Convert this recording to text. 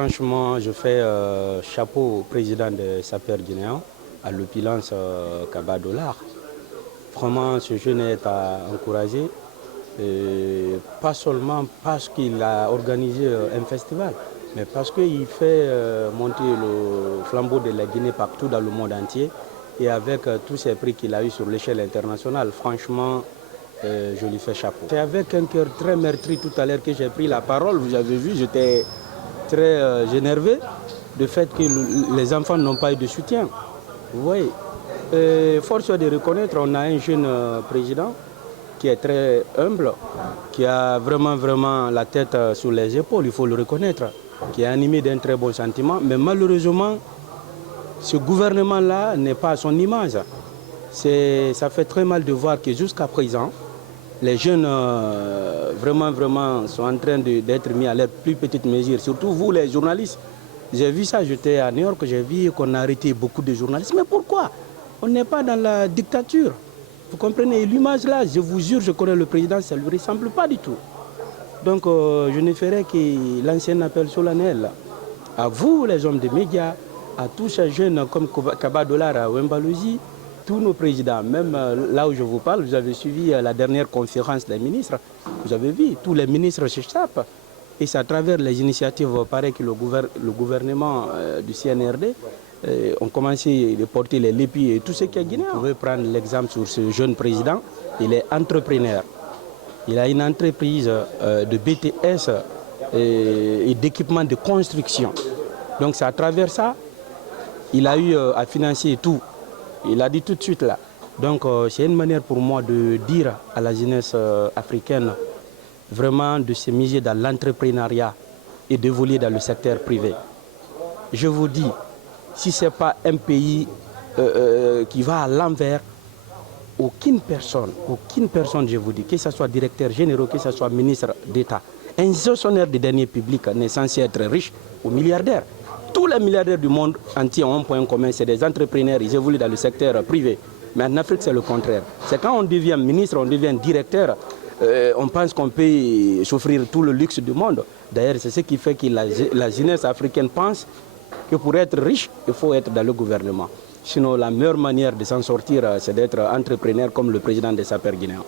franchement, je fais chapeau au président de Sapeurs guinéens, à l'opulence Kaba Dollar. Vraiment, ce jeune est à encourager, pas seulement parce qu'il a organisé un festival, mais parce qu'il fait monter le flambeau de la Guinée partout dans le monde entier. Et avec tous ces prix qu'il a eu sur l'échelle internationale, franchement, je lui fais chapeau. C'est avec un cœur très meurtri tout à l'heure que j'ai pris la parole. Vous avez vu, j'étais très énervé du fait que les enfants n'ont pas eu de soutien. Vous voyez, force est de reconnaître, on a un jeune président qui est très humble, qui a vraiment la tête sur les épaules, il faut le reconnaître, qui est animé d'un très bon sentiment. Mais malheureusement, ce gouvernement-là n'est pas à son image. Ça fait très mal de voir que jusqu'à présent, les jeunes vraiment sont en train d'être mis à leur plus petite mesure. Surtout vous, les journalistes. J'ai vu ça, j'étais à New York, j'ai vu qu'on a arrêté beaucoup de journalistes. Mais pourquoi? On n'est pas dans la dictature. Vous comprenez? L'image là, je vous jure, je connais le président, ça ne lui ressemble pas du tout. Donc je ne ferai que l'ancien appel solennel à vous, les hommes des médias, à tous ces jeunes comme Kaba Dollar à Wembalozi, tous nos présidents, même là où je vous parle, vous avez suivi la dernière conférence des ministres, vous avez vu, tous les ministres s'échappent. Et c'est à travers les initiatives, pareil que le gouvernement du CNRD ont commencé à porter les lépis et tout ce qui est guinéen. Vous pouvez prendre l'exemple sur ce jeune président, il est entrepreneur. Il a une entreprise de BTS et d'équipement de construction. Donc c'est à travers ça, il a eu à financer tout. Il a dit tout de suite là. Donc c'est une manière pour moi de dire à la jeunesse africaine vraiment de se miser dans l'entrepreneuriat et d'évoluer dans le secteur privé. Je vous dis, si ce n'est pas un pays qui va à l'envers, aucune personne, je vous dis, que ce soit directeur général, que ce soit ministre d'État, un gestionnaire des deniers publics n'est censé être riche ou milliardaire. Tous les milliardaires du monde entier ont un point commun, c'est des entrepreneurs, ils évoluent dans le secteur privé. Mais en Afrique, c'est le contraire. C'est quand on devient ministre, on devient directeur, on pense qu'on peut s'offrir tout le luxe du monde. D'ailleurs, c'est ce qui fait que la jeunesse africaine pense que pour être riche, il faut être dans le gouvernement. Sinon, la meilleure manière de s'en sortir, c'est d'être entrepreneur comme le président des Sapeurs guinéens.